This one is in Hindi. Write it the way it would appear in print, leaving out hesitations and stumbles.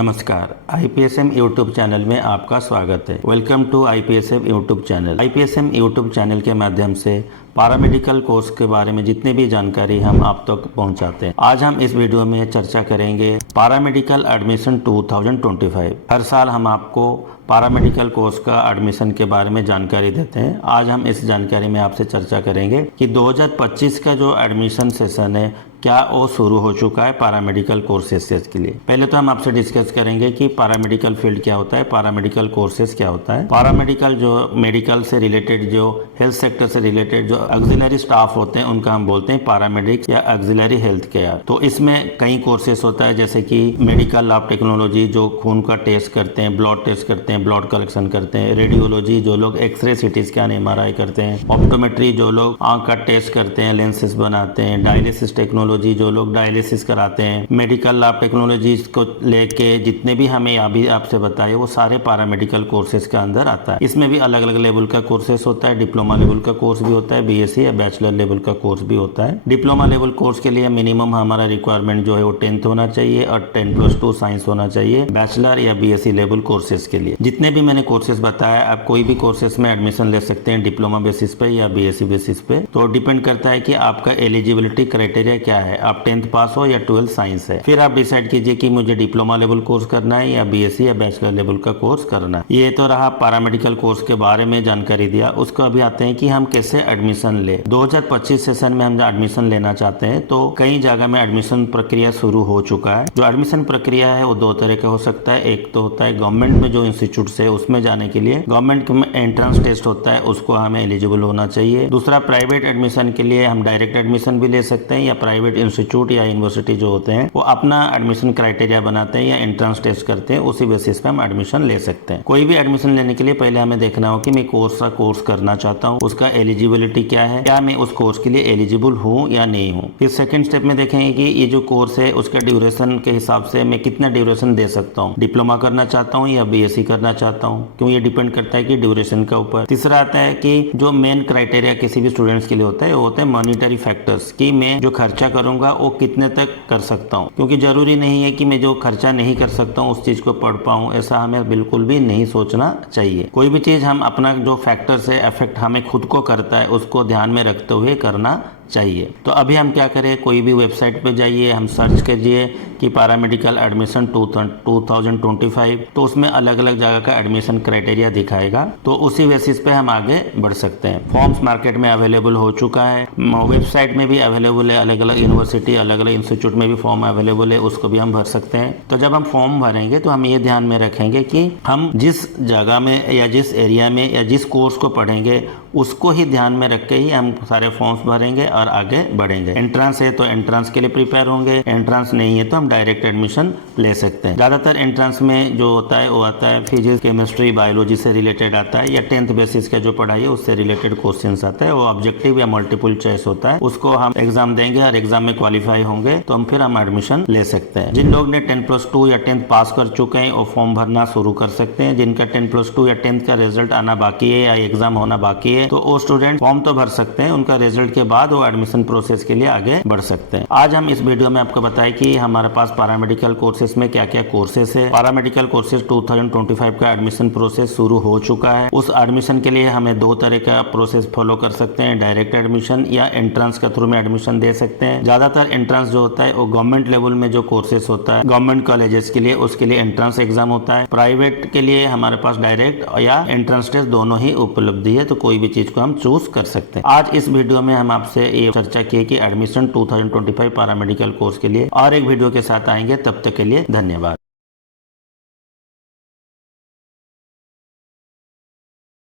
नमस्कार, IPSM यूट्यूब चैनल में आपका स्वागत है। Welcome to IPSM YouTube channel. IPSM YouTube channel के माध्यम से पैरामेडिकल कोर्स के बारे में जितनी भी जानकारी हम आप तक पहुंचाते हैं। आज हम इस वीडियो में चर्चा करेंगे पैरामेडिकल एडमिशन 2025। हर साल हम आपको पैरामेडिकल कोर्स का एडमिशन के बारे में जानकारी देते हैं। आज हम इस जानकारी में आपसे चर्चा करेंगे कि 2025 का जो एडमिशन सेशन है क्या वो शुरू हो चुका है पैरामेडिकल कोर्सेज के लिए। पहले तो हम आपसे डिस्कस करेंगे कि पैरामेडिकल फील्ड क्या होता है, पैरामेडिकल कोर्सेज क्या होता है। पैरामेडिकल जो मेडिकल से रिलेटेड, जो हेल्थ सेक्टर से रिलेटेड जो ऑक्सिलरी स्टाफ होते हैं उनका हम बोलते हैं पैरामेडिक्स या ऑक्सिलरी हेल्थ केयर। तो इसमें कई कोर्सेज होता है, जैसे कि मेडिकल लैब टेक्नोलॉजी जो खून का टेस्ट करते हैं, ब्लड टेस्ट करते हैं, ब्लड कलेक्शन करते हैं, रेडियोलॉजी जो लोग एक्सरे, सिटी स्कैन, MRI करते हैं, ऑप्टोमेट्री जो लोग आंख का टेस्ट करते हैं, लेंसेज बनाते हैं, डायलिसिस टेक्नोलॉजी जो लोग डायलिसिस कराते हैं, मेडिकल लैब टेक्नोलॉजी को लेके जितने भी हमें अभी आपसे बताए वो सारे पैरामेडिकल कोर्सेज के अंदर आता है। इसमें भी अलग अलग लेवल का कोर्सेज होता है, डिप्लोमा लेवल का कोर्स भी होता है, BSc या बैचलर लेवल का कोर्स भी होता है। डिप्लोमा लेवल कोर्स के लिए मिनिमम हमारा रिक्वायरमेंट जो है वो 10th होना चाहिए और 10+2 साइंस होना चाहिए बैचलर या BSc लेवल कोर्सेज के लिए। जितने भी मैंने कोर्सेज बताया, आप कोई भी कोर्सेज में एडमिशन ले सकते हैं, डिप्लोमा बेसिस पे या BSc बेसिस पे। तो डिपेंड करता है कि आपका एलिजिबिलिटी क्राइटेरिया क्या है, आप 10th पास हो या 12th साइंस है। फिर आप डिसाइड कीजिए कि मुझे डिप्लोमा लेवल कोर्स करना है या BSc या बैचलर लेवल का कोर्स करना है। ये तो रहा पैरामेडिकल कोर्स के बारे में जानकारी दिया। उसको अभी आते हैं कि हम कैसे एडमिशन ले। 2025 सेशन में हम एडमिशन लेना चाहते हैं तो कई जगह में एडमिशन प्रक्रिया शुरू हो चुका है। जो एडमिशन प्रक्रिया है वो दो तरह का हो सकता है। एक तो होता है गवर्नमेंट में जो इंस्टीट्यूट है उसमें जाने के लिए गवर्नमेंट में एंट्रेंस टेस्ट होता है, उसको हमें एलिजिबल होना चाहिए। दूसरा प्राइवेट एडमिशन के लिए हम डायरेक्ट एडमिशन भी ले सकते हैं या प्राइवेट इंस्टीट्यूट या यूनिवर्सिटी जो होते हैं वो अपना एडमिशन क्राइटेरिया बनाते हैं या एंट्रेंस टेस्ट करते हैं, उसी बेसिस पे हम एडमिशन ले सकते हैं। कोई भी एडमिशन लेने के लिए पहले हमें देखना हो कि मैं कोर्स करना चाहता हूँ, उसका एलिजिबिलिटी क्या है, क्या मैं उस कोर्स के लिए एलिजिबल हूँ या नहीं हूँ। फिर सेकंड स्टेप में देखेंगे कि ये जो कोर्स है उसका ड्यूरेशन के हिसाब से मैं कितना ड्यूरेशन दे सकता हूँ, डिप्लोमा करना चाहता हूँ या BSc करना चाहता हूँ, क्यों ये डिपेंड करता है कि ड्यूरेशन का ऊपर। तीसरा आता है कि जो मेन क्राइटेरिया किसी भी स्टूडेंट्स के लिए होता है वो होता है मॉनिटरी फैक्टर्स, कि मैं जो खर्चा करूंगा वो कितने तक कर सकता हूँ, क्योंकि जरूरी नहीं है कि मैं जो खर्चा नहीं कर सकता हूँ उस चीज को पढ़ पाऊँ, ऐसा हमें बिल्कुल भी नहीं सोचना चाहिए। कोई भी चीज हम अपना जो फैक्टर्स है, इफेक्ट हमें खुद को करता है, उसको ध्यान में रखते हुए करना चाहिए। तो अभी हम क्या करें, कोई भी वेबसाइट पे जाइए, हम सर्च कीजिए कि पैरामेडिकल एडमिशन 2025, तो उसमें अलग अलग जगह का एडमिशन क्राइटेरिया दिखाएगा, तो उसी बेसिस पे हम आगे बढ़ सकते हैं। फॉर्म्स मार्केट में अवेलेबल हो चुका है, वेबसाइट में भी अवेलेबल है, अलग अलग यूनिवर्सिटी, अलग अलग इंस्टीट्यूट में भी फॉर्म अवेलेबल है, उसको भी हम भर सकते हैं। तो जब हम फॉर्म भरेंगे तो हम ये ध्यान में रखेंगे कि हम जिस जगह में या जिस एरिया में या जिस कोर्स को पढ़ेंगे उसको ही ध्यान में रख के ही हम सारे फॉर्म्स भरेंगे और आगे बढ़ेंगे। एंट्रेंस है तो एंट्रेंस के लिए प्रिपेयर होंगे, एंट्रेंस नहीं है तो हम डायरेक्ट एडमिशन ले सकते हैं। ज्यादातर एंट्रेंस में जो होता है वो आता है फिजिक्स, केमिस्ट्री, बायोलॉजी से रिलेटेड आता है, या 10th बेसिस का जो पढ़ाई है उससे रिलेटेड क्वेश्चन आता है। वो ऑब्जेक्टिव या मल्टीपल चॉइस होता है, उसको हम एग्जाम देंगे और एग्जाम में क्वालिफाई होंगे तो हम फिर हम एडमिशन ले सकते हैं। जिन लोग ने 10+2 या 10th पास कर चुके हैं वो फॉर्म भरना शुरू कर सकते हैं। जिनका 10+2 या 10th का रिजल्ट आना बाकी है या एग्जाम होना बाकी है तो वो स्टूडेंट फॉर्म तो भर सकते हैं, उनका रिजल्ट के बाद वो एडमिशन प्रोसेस के लिए आगे बढ़ सकते हैं। आज हम इस वीडियो में आपको बताएं कि हमारे पास पैरामेडिकल कोर्सेज में क्या क्या कोर्सेज है। पैरामेडिकल कोर्सेज 2025 का एडमिशन प्रोसेस शुरू हो चुका है। उस एडमिशन के लिए हमें दो तरह का प्रोसेस फॉलो कर सकते हैं, डायरेक्ट एडमिशन या एंट्रेंस के थ्रू में एडमिशन दे सकते हैं। ज्यादातर एंट्रेंस जो होता है वो गवर्नमेंट लेवल में जो कोर्सेस होता है गवर्नमेंट कॉलेजेस के लिए, उसके लिए एंट्रेंस एग्जाम होता है। प्राइवेट के लिए हमारे पास डायरेक्ट या एंट्रेंस टेस्ट दोनों ही उपलब्ध है, तो कोई भी चीज को हम चूज कर सकते हैं। आज इस वीडियो में हम आपसे ये चर्चा की कि एडमिशन 2025 पैरामेडिकल कोर्स के लिए, और एक वीडियो के साथ आएंगे। तब तक के लिए धन्यवाद।